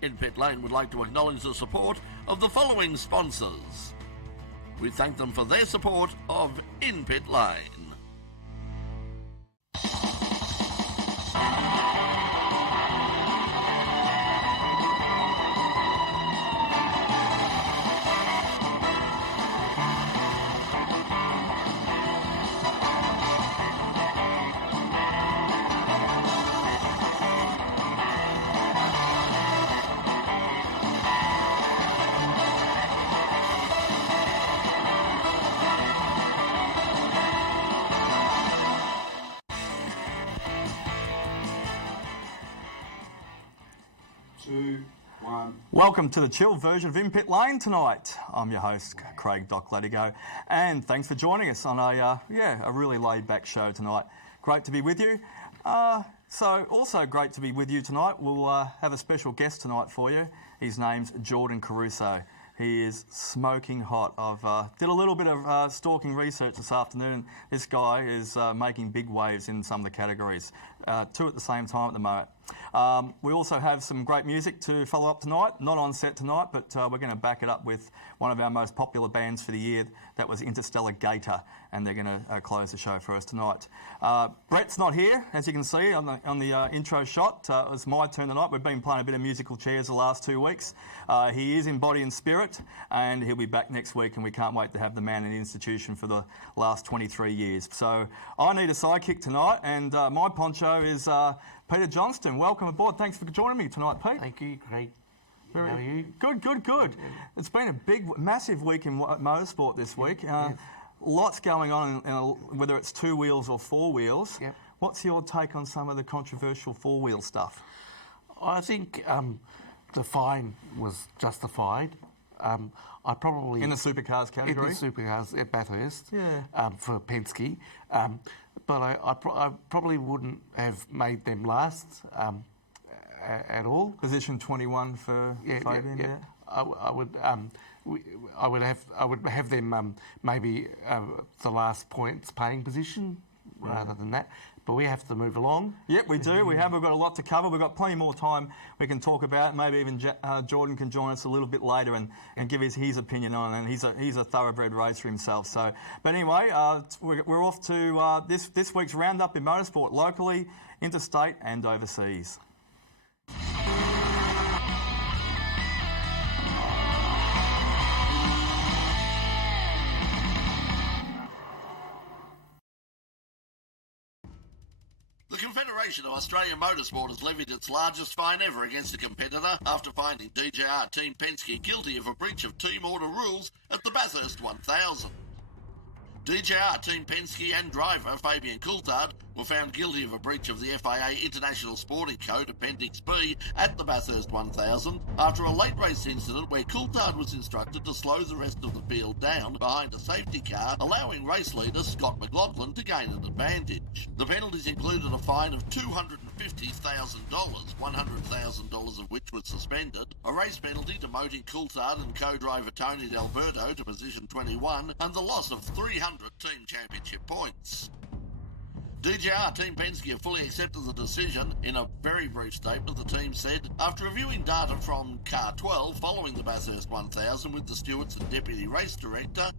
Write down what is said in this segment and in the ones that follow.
In Pit Lane would like to acknowledge the support of the following sponsors. We thank them for their support of In Pit Lane. Welcome to the chill version of In Pit Lane tonight. I'm your host, Craig Doc Latigo, and thanks for joining us on a really laid-back show tonight. Great to be with you. Also great to be with you tonight. We'll have a special guest tonight for you. His name's Jordan Caruso. He is smoking hot. I've did a little bit of stalking research this afternoon. This guy is making big waves in some of the categories. Two at the same time at the moment. We also have some great music to follow up tonight. Not on set tonight, but we're going to back it up with one of our most popular bands for the year. That was Interstellar Gator, and they're going to close the show for us tonight. Brett's not here, as you can see on the intro shot. It was my turn tonight. We've been playing a bit of musical chairs the last 2 weeks. He is in body and spirit, and he'll be back next week, and we can't wait to have the man in the institution for the last 23 years. So I need a sidekick tonight, and my poncho is Peter Johnston. Welcome aboard. Thanks for joining me tonight, Pete. Thank you, Craig. How are you? Good. It's been a massive week in motorsport this week. Yes. Lots going on, whether it's two wheels or four wheels. Yep. What's your take on some of the controversial four-wheel stuff? I think the fine was justified. I probably... In the supercars category? In the supercars at Bathurst. Yeah. For Penske. But I probably wouldn't have made them last at all. Position 21 for Fabian. Yeah. I would have them maybe the last points paying position rather than that. But we have to move along. Yep, we do. We've got a lot to cover. We've got plenty more time we can talk about. Maybe even Jordan can join us a little bit later and give his opinion on it. And he's a thoroughbred racer himself. So, but anyway, we're off to this week's roundup in motorsport, locally, interstate, and overseas. The Confederation of Australian Motorsport has levied its largest fine ever against a competitor after finding DJR Team Penske guilty of a breach of team order rules at the Bathurst 1000. DJR Team Penske and driver Fabian Coulthard were found guilty of a breach of the FIA International Sporting Code Appendix B at the Bathurst 1000 after a late race incident where Coulthard was instructed to slow the rest of the field down behind a safety car, allowing race leader Scott McLaughlin to gain an advantage. The penalties included a fine of $250,000, $100,000 of which was suspended, a race penalty demoting Coulthard and co-driver Tony D'Alberto to position 21, and the loss of 300 team championship points. DJR Team Penske have fully accepted the decision. In a very brief statement, the team said, after reviewing data from Car 12 following the Bathurst 1000 with the stewards and deputy race director,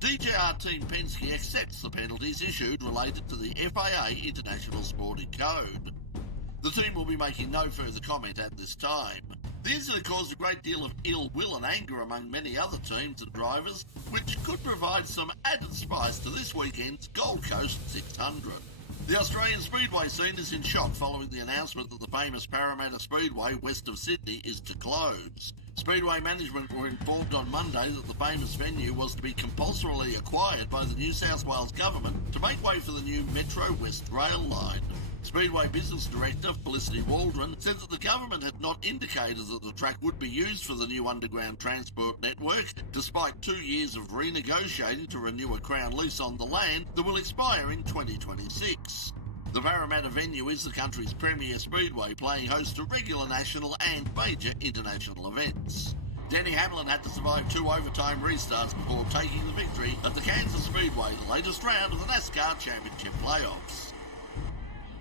DJR Team Penske accepts the penalties issued related to the FIA International Sporting Code. The team will be making no further comment at this time. The incident caused a great deal of ill will and anger among many other teams and drivers, which could provide some added spice to this weekend's Gold Coast 600. The Australian Speedway scene is in shock following the announcement that the famous Parramatta Speedway west of Sydney is to close. Speedway management were informed on Monday that the famous venue was to be compulsorily acquired by the New South Wales government to make way for the new Metro West rail line. Speedway Business Director Felicity Waldron said that the government had not indicated that the track would be used for the new underground transport network, despite 2 years of renegotiating to renew a Crown lease on the land that will expire in 2026. The Parramatta venue is the country's premier speedway, playing host to regular national and major international events. Denny Hamlin had to survive 2 overtime restarts before taking the victory at the Kansas Speedway, the latest round of the NASCAR Championship playoffs.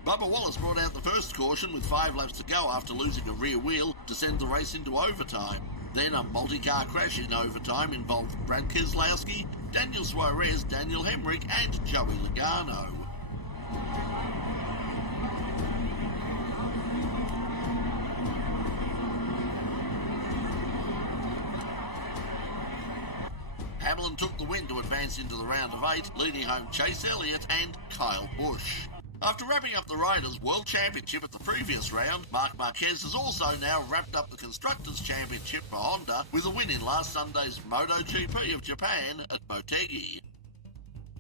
Bubba Wallace brought out the first caution with 5 laps to go after losing a rear wheel to send the race into overtime. Then a multi-car crash in overtime involved Brad Keselowski, Daniel Suarez, Daniel Hemrick and Joey Logano. Hamlin took the win to advance into the round of 8, leading home Chase Elliott and Kyle Busch. After wrapping up the Riders' World Championship at the previous round, Marc Marquez has also now wrapped up the Constructors' Championship for Honda with a win in last Sunday's MotoGP of Japan at Motegi.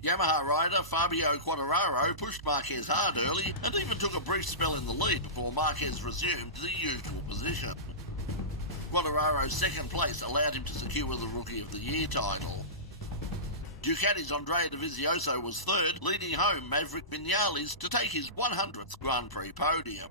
Yamaha rider Fabio Quartararo pushed Marquez hard early and even took a brief spell in the lead before Marquez resumed the usual position. Quartararo's second place allowed him to secure the Rookie of the Year title. Ducati's Andrea Dovizioso was third, leading home Maverick Vinales to take his 100th Grand Prix podium.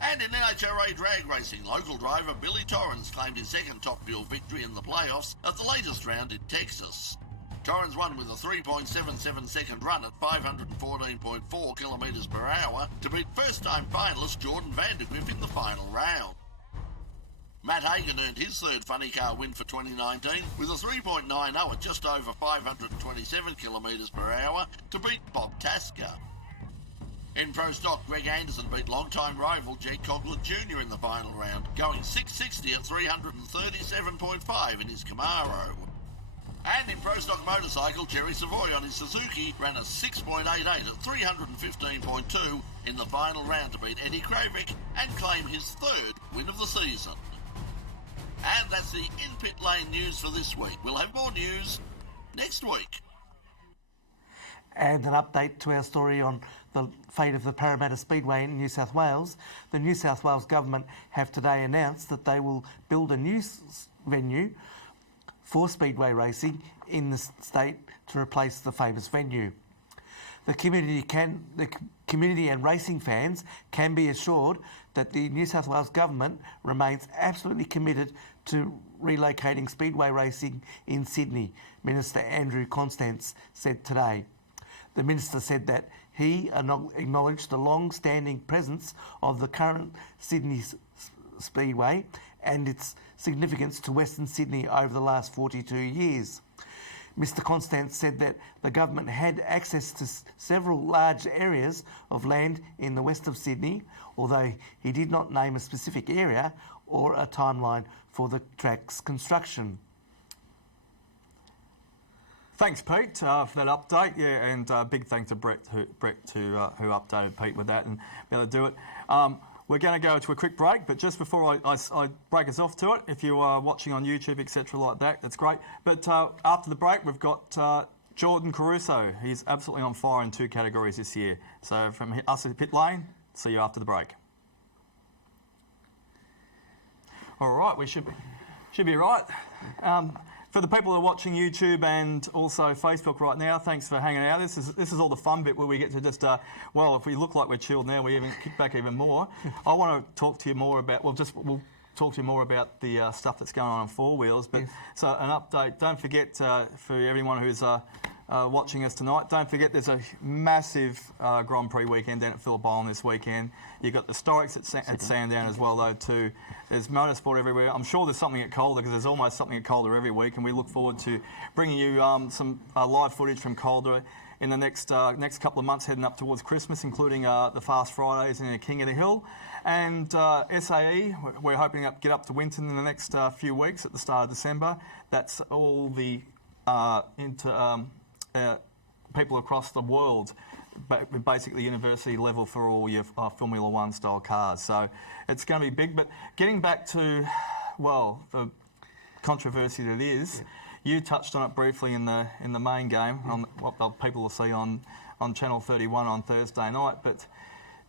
And in NHRA drag racing, local driver Billy Torrens claimed his second Top Fuel victory in the playoffs at the latest round in Texas. Torrens won with a 3.77 second run at 514.4 kilometres per hour to beat first-time finalist Jordan Vandergriff in the final round. Matt Hagan earned his third funny car win for 2019 with a 3.90 at just over 527 kilometres per hour to beat Bob Tasker. In Pro Stock, Greg Anderson beat longtime rival Jake Coughlin Jr. in the final round, going 660 at 337.5 in his Camaro. And in Pro Stock Motorcycle, Jerry Savoy on his Suzuki ran a 6.88 at 315.2 in the final round to beat Eddie Kravik and claim his third win of the season. And that's the in-pit lane news for this week. We'll have more news next week. And an update to our story on the fate of the Parramatta Speedway in New South Wales. The New South Wales government have today announced that they will build a new venue for speedway racing in the state to replace the famous venue. The community and racing fans can be assured that the New South Wales government remains absolutely committed to relocating speedway racing in Sydney, Minister Andrew Constance said today. The minister said that he acknowledged the long-standing presence of the current Sydney Speedway and its significance to Western Sydney over the last 42 years. Mr Constance said that the government had access to several large areas of land in the west of Sydney, although he did not name a specific area or a timeline for the track's construction. Thanks, Pete, for that update. Yeah, and big thanks to Brett who updated Pete with that and be able to do it. We're going to go to a quick break, but just before I break us off to it, if you are watching on YouTube, etc. like that, that's great. But after the break, we've got Jordan Caruso. He's absolutely on fire in 2 categories this year. So from us at Pit Lane, see you after the break. All right, we should be right. For the people who are watching YouTube and also Facebook right now, thanks for hanging out. This is all the fun bit where we get to just, if we look like we're chilled now, we even kick back even more. I want to talk to you more about, we'll talk to you more about the stuff that's going on 4 wheels. But yes. So an update, don't forget for everyone who's watching us tonight, don't forget there's a massive Grand Prix weekend down at Phillip Island this weekend. You've got the Historics at Sandown as well, though, too. There's motorsport everywhere. I'm sure there's something at Calder because there's almost something at Calder every week, and we look forward to bringing you some live footage from Calder in the next couple of months heading up towards Christmas, including the Fast Fridays and King of the Hill. And SAE, we're hoping to get up to Winton in the next few weeks at the start of December. That's all the people across the world, but basically university level for all your Formula One style cars. So it's going to be big. But getting back to, the controversy that is, you touched on it briefly in the main game, on what people will see on Channel 31 on Thursday night. But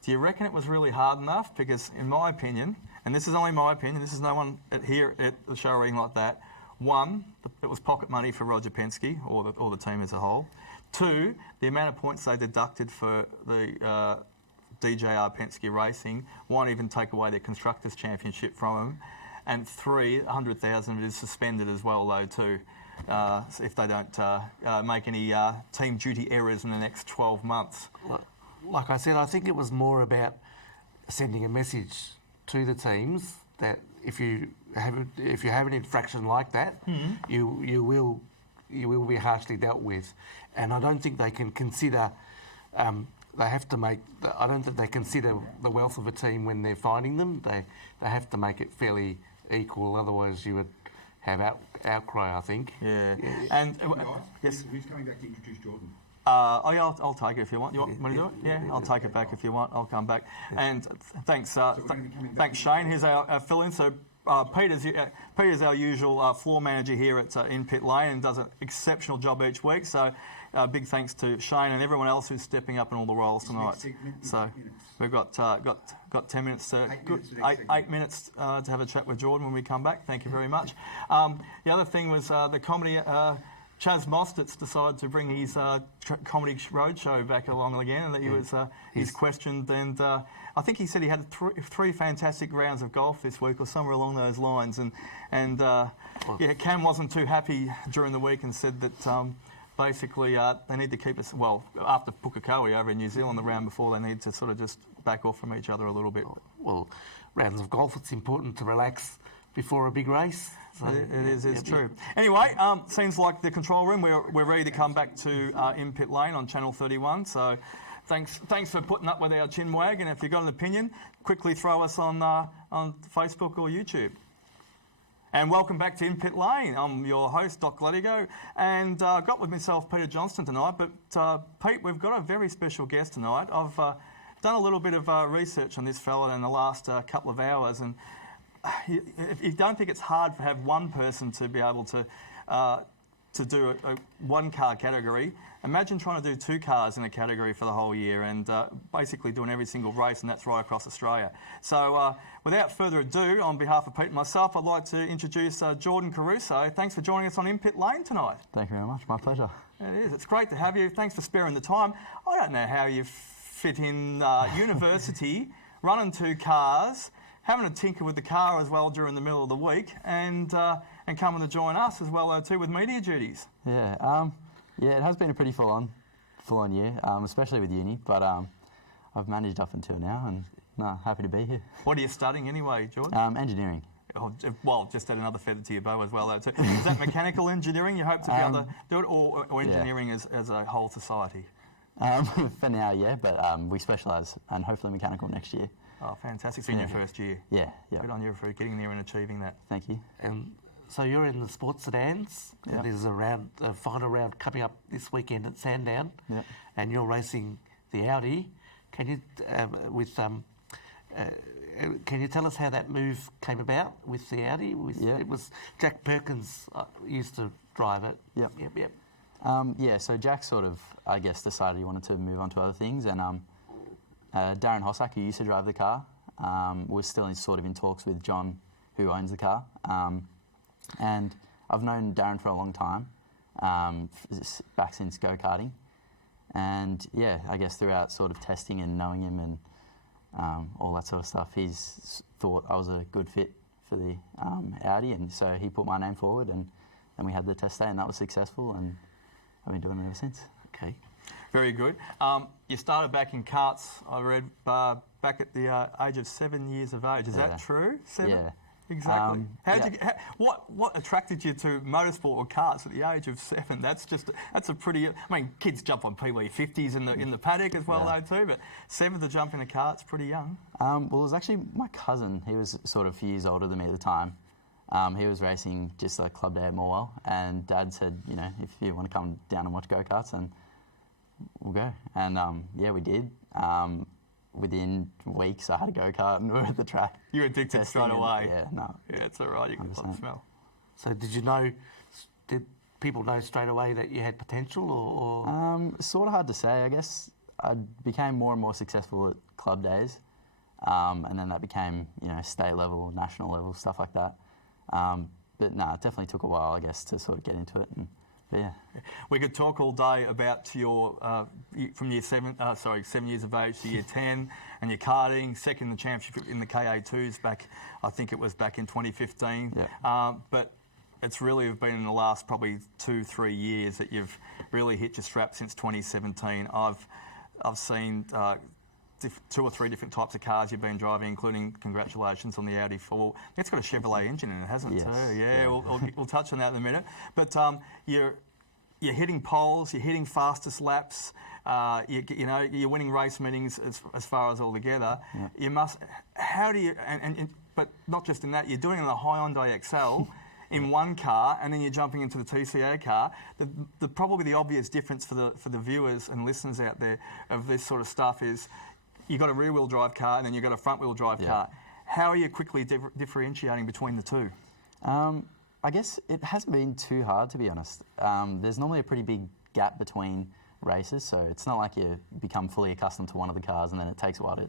do you reckon it was really hard enough? Because in my opinion, and this is only my opinion, this is no one here at the show or anything like that, 1, it was pocket money for Roger Penske or the team as a whole. 2, the amount of points they deducted for the DJR Penske Racing won't even take away their Constructors' Championship from them. And 3, 100,000 of it is suspended as well, though, too, if they don't make any team duty errors in the next 12 months. Like I said, I think it was more about sending a message to the teams that if you have an infraction like that, you will be harshly dealt with, and I don't think they can consider. They have to make. I don't think they consider the wealth of a team when they're finding them. They have to make it fairly equal. Otherwise, you would have outcry. I think. Yeah. And yes, who's coming back to introduce Jordan? I'll take it if you want. You want me to do it? Yeah, I'll take it back if you want. I'll come back. And thanks, thanks Shane. Here's our fill-in. So Peter's our usual floor manager here at In Pit Lane and does an exceptional job each week. So big thanks to Shane and everyone else who's stepping up in all the roles tonight. So we've got 10 minutes, 8 minutes to have a chat with Jordan when we come back. Thank you very much. The other thing was the comedy. Chaz Mostitz decided to bring his comedy roadshow back along again, and that he's questioned, and I think he said he had three fantastic rounds of golf this week, or somewhere along those lines, and Cam wasn't too happy during the week and said that basically they need to keep us after Pukekohe over in New Zealand the round before, they need to sort of just back off from each other a little bit. Well, rounds of golf, it's important to relax before a big race. So it's true. Anyway, seems like the control room, we're ready to come back to In Pit Lane on Channel 31. So thanks for putting up with our chin wag. And if you've got an opinion, quickly throw us on Facebook or YouTube. And welcome back to In Pit Lane. I'm your host, Doc Gladigo, and I've got with myself Peter Johnston tonight. But Pete, we've got a very special guest tonight. I've done a little bit of research on this fella in the last couple of hours, and if you don't think it's hard to have one person to be able to do a one-car category, imagine trying to do 2 cars in a category for the whole year and basically doing every single race, and that's right across Australia. So without further ado, on behalf of Pete and myself, I'd like to introduce Jordan Caruso. Thanks for joining us on In Pit Lane tonight. Thank you very much. My pleasure. It is. It's great to have you. Thanks for sparing the time. I don't know how you fit in university, running 2 cars, having a tinker with the car as well during the middle of the week, and coming to join us as well too with media duties. Yeah, it has been a pretty full on year, especially with uni. But I've managed up until now, and happy to be here. What are you studying anyway, Jordan? Engineering. Oh, well, just add another feather to your bow as well too. Is that mechanical engineering you hope to be able to do it, or engineering as a whole society? For now, yeah, but we specialise, and hopefully mechanical next year. Oh, fantastic. So in your first year. Yeah. Good on you for getting there and achieving that. Thank you. So you're in the sports sedans. Yep. There's a final round coming up this weekend at Sandown. Yep. And you're racing the Audi. Can you can you tell us how that move came about with the Audi? It was Jack Perkins used to drive it. Yep. So Jack sort of, I guess, decided he wanted to move on to other things, and Darren Hossack, who used to drive the car, was still in talks with John, who owns the car. And I've known Darren for a long time, back since go-karting. And yeah, I guess throughout sort of testing and knowing him and all that sort of stuff, he's thought I was a good fit for the Audi, and so he put my name forward, and we had the test day, and that was successful, and I've been doing it ever since. Okay. Very good. You started back in karts, I read, back at the age of 7 years of age. Is that true? 7? Yeah. Exactly. What attracted you to motorsport or karts at the age of 7? That's a pretty. I mean, kids jump on Pee-wee 50s in the paddock as well though too. But 7 to jump in a kart's pretty young. Well, it was actually my cousin. He was sort of a few years older than me at the time. He was racing just a club day at Morwell, and Dad said, if you want to come down and watch go-karts, and we'll go. And we did. Within weeks, I had a go-kart and we were at the track. You were addicted straight away. Yeah, no. Yeah, it's all right. You can the smell. So did people know straight away that you had potential, or? Sort of hard to say. I guess I became more and more successful at club days, and then that became, state level, national level, stuff like that. But no, it definitely took a while, I guess, to sort of get into it. But yeah. We could talk all day about your from year 7 years of age to year 10, and your karting, second in the championship in the KA2s I think it was back in 2015. Yeah. But it's really been in the last probably 2-3 years that you've really hit your strap since 2017. I've seen two or three different types of cars you've been driving, including congratulations on the Audi A4. It's got a Chevrolet engine in it, hasn't it? Yes. Too? Yeah, Yeah. We'll touch on that in a minute. But you're hitting poles, you're hitting fastest laps. You're winning race meetings as far as all together. Yeah. You must. How do you? But not just in that. You're doing it in the Hyundai Excel. In one car, and then you're jumping into the TCA car. Probably the obvious difference for the viewers and listeners out there of this sort of stuff is you've got a rear-wheel drive car and then you've got a front-wheel drive car. How are you quickly differentiating between the two? I guess it hasn't been too hard, to be honest. There's normally a pretty big gap between races, so it's not like you become fully accustomed to one of the cars and then it takes a while to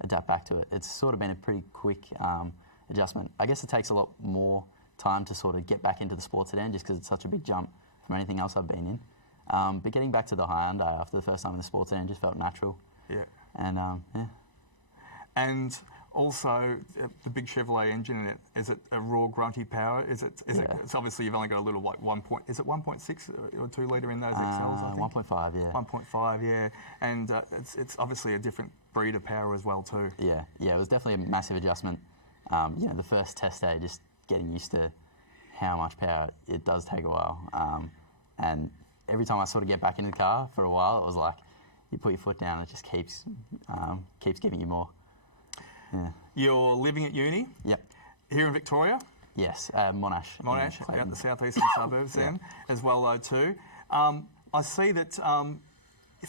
adapt back to it. It's sort of been a pretty quick adjustment. I guess it takes a lot more time to sort of get back into the sports sedan just because it's such a big jump from anything else I've been in. But getting back to the Hyundai after the first time in the sports sedan just felt natural. Yeah. And And also the big Chevrolet engine in it. Is it a raw grunty power? Is it? It's obviously you've only got a little like 1. Is it 1.6 or 2 litre in those XLs? I think 1.5. Yeah. 1.5. Yeah. And it's obviously a different breed of power as well too. Yeah. It was definitely a massive adjustment. The first test day, just getting used to how much power it does take a while. And every time I sort of get back into the car for a while, it was like you put your foot down, it just keeps giving you more. Yeah. You're living at uni? Yep. Here in Victoria? Yes, Monash. Monash, out in the southeastern suburbs then, as well though too. I see that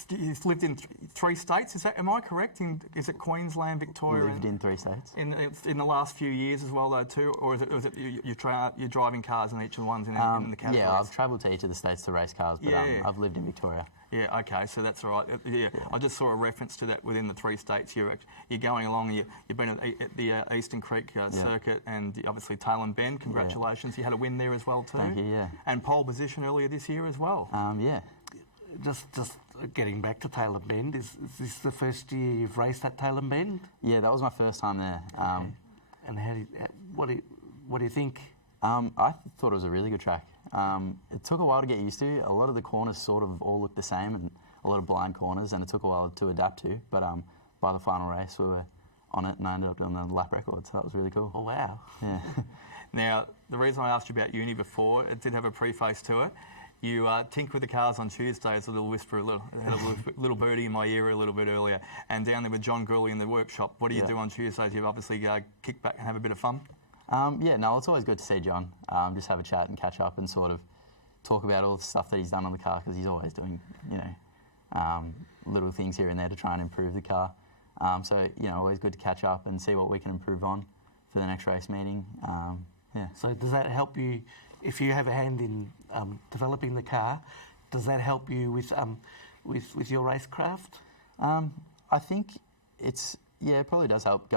you've lived in 3 states. Am I correct? Is it Queensland, Victoria? Lived in 3 states. In the last few years as well though too, or is it you're driving cars in each of the ones in the categories? Yeah, I've travelled to each of the states to race cars, but I've lived in Victoria. Yeah, okay, so that's all right. Yeah, I just saw a reference to that within the 3 states. You're going along. You've been at the Eastern Creek circuit, and obviously Tail and Bend. Congratulations! You had a win there as well too. Thank you. Yeah. And pole position earlier this year as well. Yeah. Just getting back to Tail and Bend, is this the first year you've raced at Tail and Bend? Yeah, that was my first time there. Okay. And what do you think? I thought it was a really good track. It took a while to get used to. A lot of the corners sort of all looked the same, and a lot of blind corners, and it took a while to adapt to. But by the final race, we were on it, and I ended up doing the lap record, so that was really cool. Oh, wow. Yeah. Now, the reason I asked you about uni before, it did have a preface to it. You tinker with the cars on Tuesdays, a little whisper, had a little birdie in my ear a little bit earlier. And down there with John Gurley in the workshop, what do you do on Tuesdays? You obviously kick back and have a bit of fun? It's always good to see John. Just have a chat and catch up and sort of talk about all the stuff that he's done on the car, because he's always doing, little things here and there to try and improve the car. Always good to catch up and see what we can improve on for the next race meeting. So does that help you, if you have a hand in developing the car, does that help you with your racecraft? I think it probably does help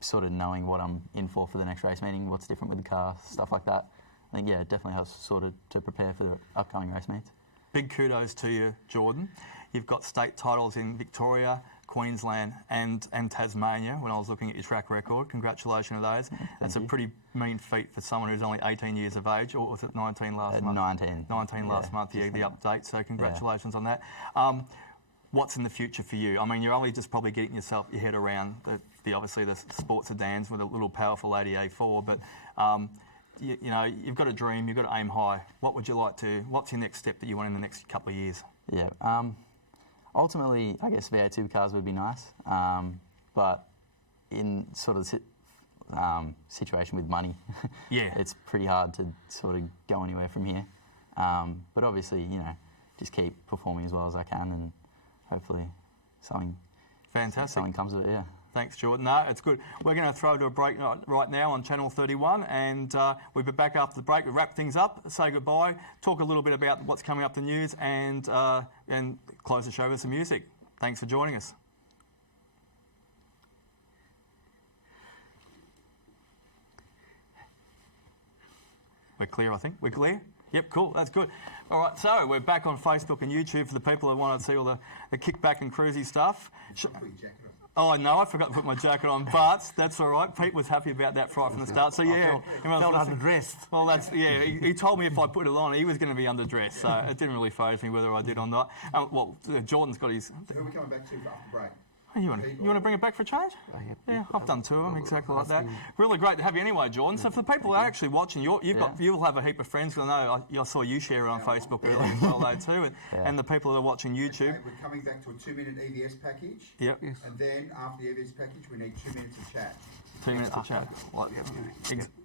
sort of knowing what I'm in for the next race meeting, what's different with the car, stuff like that. I think, it definitely helps sort of to prepare for the upcoming race meets. Big kudos to you, Jordan. You've got state titles in Victoria, Queensland and Tasmania when I was looking at your track record. Congratulations to those. That's a pretty mean feat for someone who's only 18 years of age, or was it 19 last month? 19. 19 last month, the update. So congratulations on that. What's in the future for you? I mean, you're only just probably getting your head around obviously the sports sedans with a little powerful Audi A4, but you've got a dream, you've got to aim high. What's your next step that you want in the next couple of years? Yeah. Ultimately, I guess V8 supercars would be nice, but in sort of situation with money, it's pretty hard to sort of go anywhere from here. But obviously, just keep performing as well as I can, and hopefully something comes of it. Yeah. Thanks, Jordan. No, it's good. We're going to throw to a break right now on Channel 31, and we'll be back after the break. We'll wrap things up, say goodbye, talk a little bit about what's coming up the news, and close the show with some music. Thanks for joining us. We're clear, I think. We're clear? Yep, cool. That's good. All right, so we're back on Facebook and YouTube for the people who want to see all the kickback and cruisy stuff. Oh, no, I forgot to put my jacket on, but that's all right. Pete was happy about that right from the start. So, felt underdressed. Well, he told me if I put it on, he was going to be underdressed, so it didn't really faze me whether I did or not. Jordan's got his... So who are we coming back to after break? Oh, you want to bring it back for a change? Yeah, I've done two of them exactly like that. Really great to have you anyway, Jordan. So for the people who are actually watching, you'll have a heap of friends. I know I saw you share it on Facebook earlier as well, though too. And the people who are watching YouTube. We're coming back to a 2-minute EVS package. Yep. And then after the EVS package, we need 2 minutes of chat. 2 minutes to chat.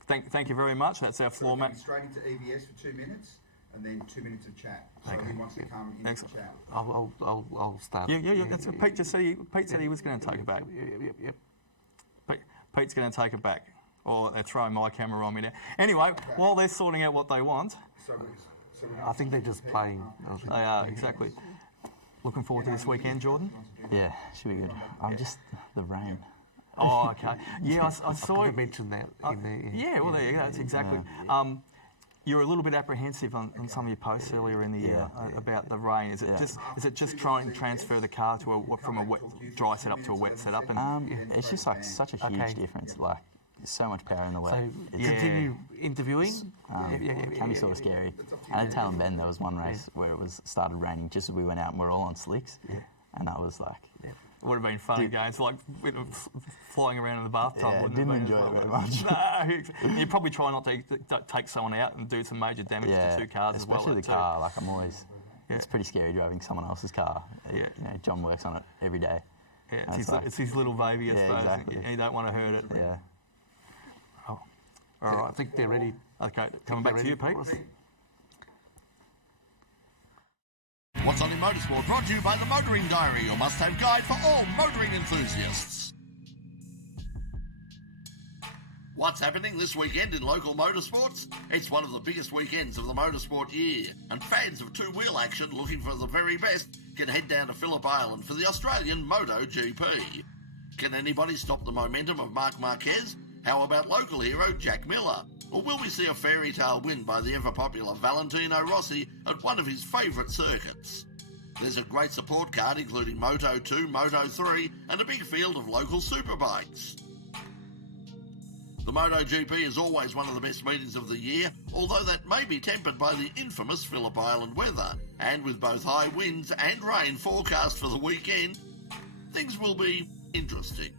Thank you very much. That's our floor mat. Straight into EVS for 2 minutes. And then 2 minutes of chat. So who wants to come into the chat? I'll start. Yeah. That's what Pete just said. Pete said he was going to take it back. Yep. Pete's going to take it back. Or they're throwing my camera on me now. Anyway, while they're sorting out what they want. I think they're just playing. They are, exactly. Looking forward to this weekend, Jordan? Yeah, should be good. Just the rain. Oh, okay. Yeah, I saw you mention that in there. Yeah, well, there you go. That's exactly. You're a little bit apprehensive on some of your posts earlier in the year about the rain. Is it just trying to transfer the car from a wet, dry setup to a wet setup? And it's just like such a huge difference. Like there's so much power in the wet. So continue interviewing. It can be sort of scary. And at Tail and Bend, there was one race where it started raining just as we went out, and we're all on slicks, and that was like. Would have been fun games, like flying around in the bathtub. Yeah, didn't enjoy it very much. No, you probably try not to take someone out and do some major damage to two cars as well. Especially the car. Like I'm always, it's pretty scary driving someone else's car. You know, John works on it every day. Yeah, it's his little baby, I suppose. Exactly. And you don't want to hurt it. Yeah. Oh. All right. I think they're ready. Okay, coming back to you, Pete. What's on in motorsport brought to you by the Motoring Diary, your must-have guide for all motoring enthusiasts. What's happening this weekend in local motorsports? It's one of the biggest weekends of the motorsport year, and fans of two-wheel action looking for the very best can head down to Phillip Island for the Australian MotoGP. Can anybody stop the momentum of Marc Marquez? How about local hero Jack Miller? Or will we see a fairy tale win by the ever-popular Valentino Rossi at one of his favourite circuits? There's a great support card including Moto 2, Moto 3 and a big field of local superbikes. The MotoGP is always one of the best meetings of the year, although that may be tempered by the infamous Phillip Island weather. And with both high winds and rain forecast for the weekend, things will be interesting.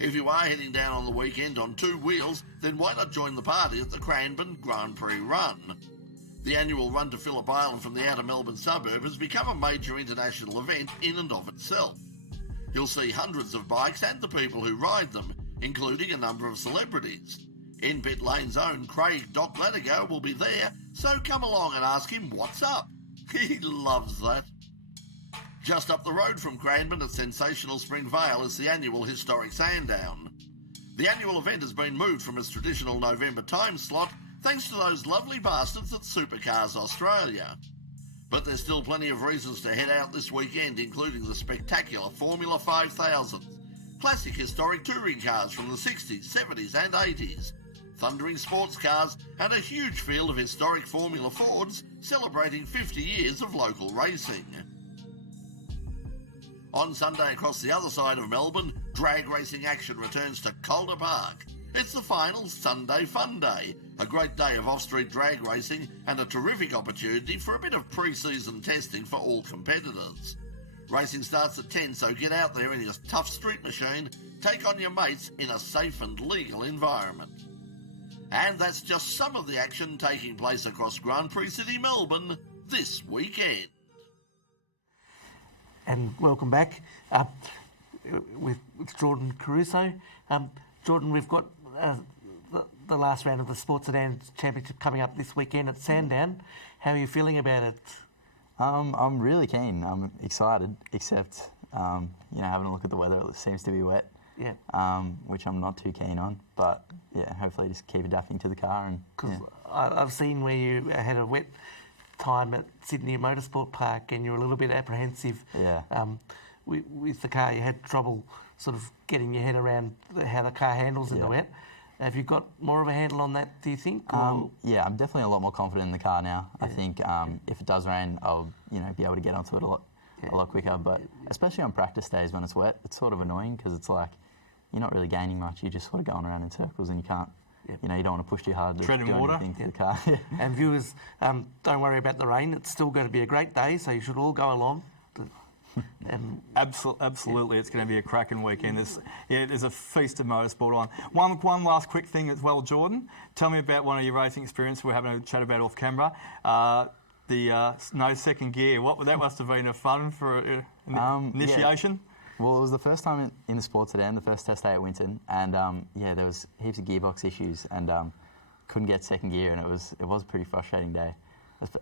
If you are heading down on the weekend on two wheels, then why not join the party at the Cranbourne Grand Prix Run? The annual run to Phillip Island from the outer Melbourne suburb has become a major international event in and of itself. You'll see hundreds of bikes and the people who ride them, including a number of celebrities. In pit lane's own Craig Doc Latigo will be there, so come along and ask him what's up. He loves that. Just up the road from Cranbourne at sensational Spring Vale is the annual Historic Sandown. The annual event has been moved from its traditional November time slot thanks to those lovely bastards at Supercars Australia. But there's still plenty of reasons to head out this weekend, including the spectacular Formula 5000, classic historic touring cars from the 60s, 70s and 80s, thundering sports cars and a huge field of historic Formula Fords celebrating 50 years of local racing. On Sunday across the other side of Melbourne, drag racing action returns to Calder Park. It's the final Sunday Fun Day, a great day of off-street drag racing and a terrific opportunity for a bit of pre-season testing for all competitors. Racing starts at 10, so get out there in your tough street machine, take on your mates in a safe and legal environment. And that's just some of the action taking place across Grand Prix City, Melbourne this weekend. And welcome back with Jordan Caruso. Jordan, we've got the last round of the Sports Sedans Championship coming up this weekend at Sandown. How are you feeling about it? I'm really keen. I'm excited, except having a look at the weather, it seems to be wet. Yeah. Which I'm not too keen on. But yeah, hopefully just keep adapting to the car. Because I've seen where you had a wet time at Sydney Motorsport Park and you were a little bit apprehensive. Yeah. With the car, you had trouble sort of getting your head around how the car handles in the wet. Have you got more of a handle on that, do you think? Yeah, I'm definitely a lot more confident in the car now. Yeah. I think if it does rain, I'll be able to get onto it a lot quicker. But especially on practice days when it's wet, it's sort of annoying because it's like you're not really gaining much. You're just sort of going around in circles and you can't. You don't want to push too hard to do anything to the car. And viewers, don't worry about the rain. It's still going to be a great day, so you should all go along. Absolutely, it's going to be a cracking weekend. There's a feast of motorsport on. One last quick thing as well, Jordan. Tell me about one of your racing experiences. We're having a chat about off camera. The no second gear. That must have been a fun for initiation. Yeah. Well, it was the first time in the sport today, and the first test day at Winton, and there was heaps of gearbox issues, and couldn't get second gear, and it was a pretty frustrating day.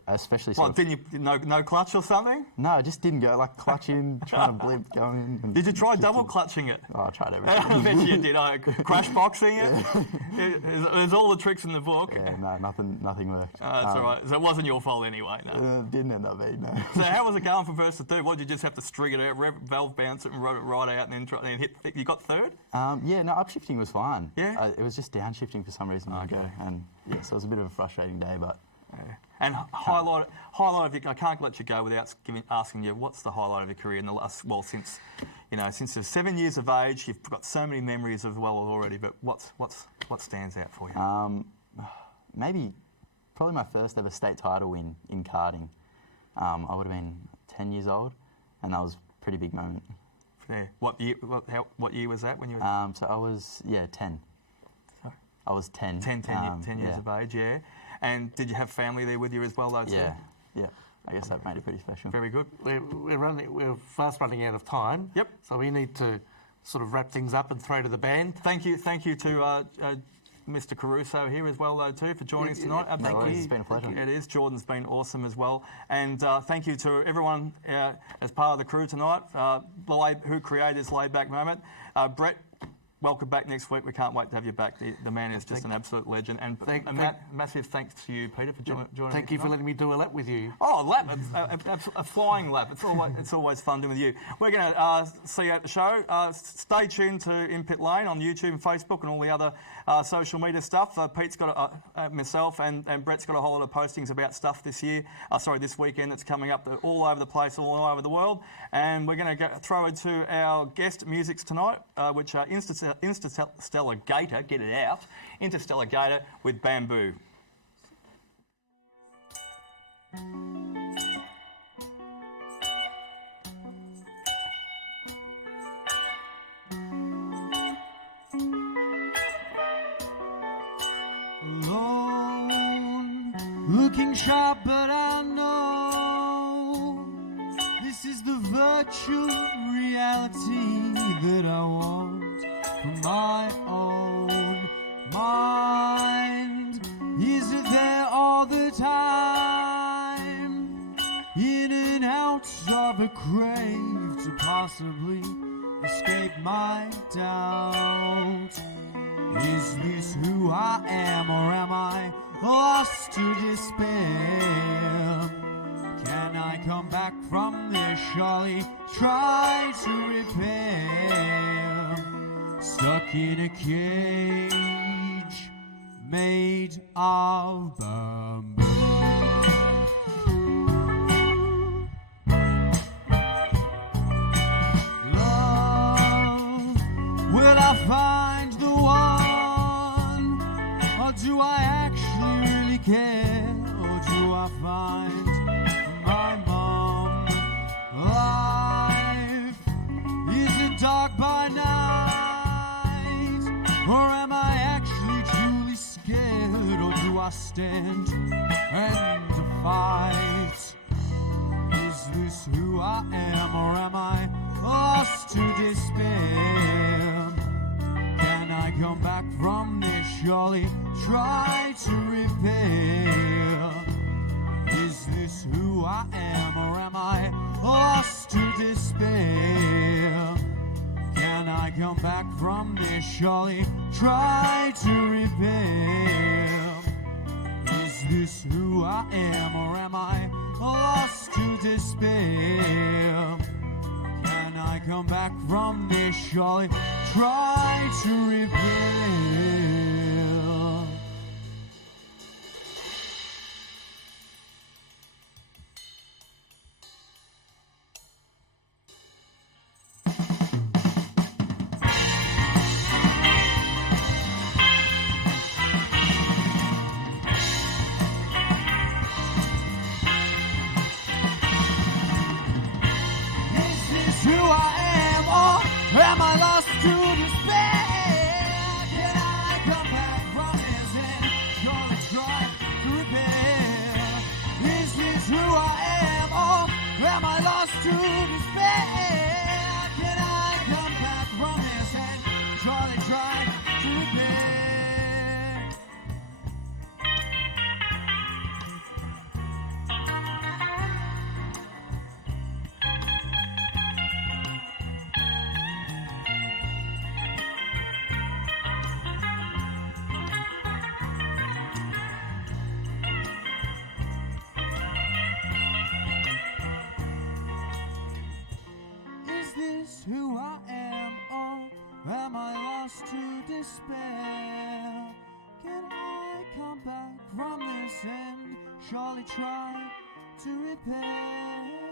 Especially didn't you no clutch or something? No, I just didn't go, like clutching, trying to blimp, going in. Did you try double clutching it? Oh, I tried everything. I bet you did. Crash boxing it? There's all the tricks in the book. Yeah, no, nothing worked. That's all right. So it wasn't your fault anyway, no? Didn't end up being, no. So how was it going from first to third? What, did you just have to strig it out, valve bounce it and rode it right out and then hit? You got third? Upshifting was fine. Yeah? It was just downshifting for some reason. Okay. And so it was a bit of a frustrating day, but... Yeah. And highlight of your, I can't let you go without asking you, what's the highlight of your career in the last, since you're 7 years of age, you've got so many memories as well already, but what stands out for you? Probably my first ever state title win in karting. I would have been 10 years old, and that was a pretty big moment. Yeah. What year was that when you were? So I was, 10. Sorry? I was 10. 10 years of age, yeah. And did you have family there with you as well, though, too? Yeah. I guess that made it pretty special. Very good. We're fast running out of time. Yep. So we need to sort of wrap things up and throw to the band. Thank you to Mr. Caruso here as well, though, too, for joining us tonight. Thank you. It's been a pleasure. It is. Jordan's been awesome as well. And thank you to everyone as part of the crew tonight who created this laid-back moment. Brett, welcome back next week. We can't wait to have you back. The man is just an absolute legend. And massive thanks to you, Peter, for joining me. Thank you for letting me do a lap with you. Oh, a lap, a flying lap. It's always fun doing with you. We're going to see you at the show. Stay tuned to In Pit Lane on YouTube and Facebook and all the other social media stuff. Pete's got myself and Brett's got a whole lot of postings about stuff this weekend that's coming up all over the place, all over the world. And we're going to throw into our guest musics tonight, which are Interstellar Gator, get it out, Interstellar Gator with Bamboo. Alone, looking sharp, but I know this is the virtual reality that I want for my own mind. Is it there all the time? In and out of a crave to possibly escape my doubt. Is this who I am, or am I lost to despair? Can I come back from this? Surely try to repair. Stuck in a cage made of bamboo. Love, will I find the one? Or do I actually really care? Or do I find my mom? Life, is it dark by night? Or am I actually truly scared? Or do I stand and fight? Is this who I am? Or am I lost to despair? Can I come back from this? Surely try to repair. Is this who I am, or am I lost to despair? Can I come back from this? Surely try to repair. Is this who I am, or am I lost to despair? Can I come back from this? Surely try to repair. Is this who I am, or am I lost to despair? Can I come back from this and gonna try to repair? Is this who I am, or am I lost to despair? Can I come back from this and try to repair? Is this who I am, or am I lost to despair? Can I come back from this and surely try to repair?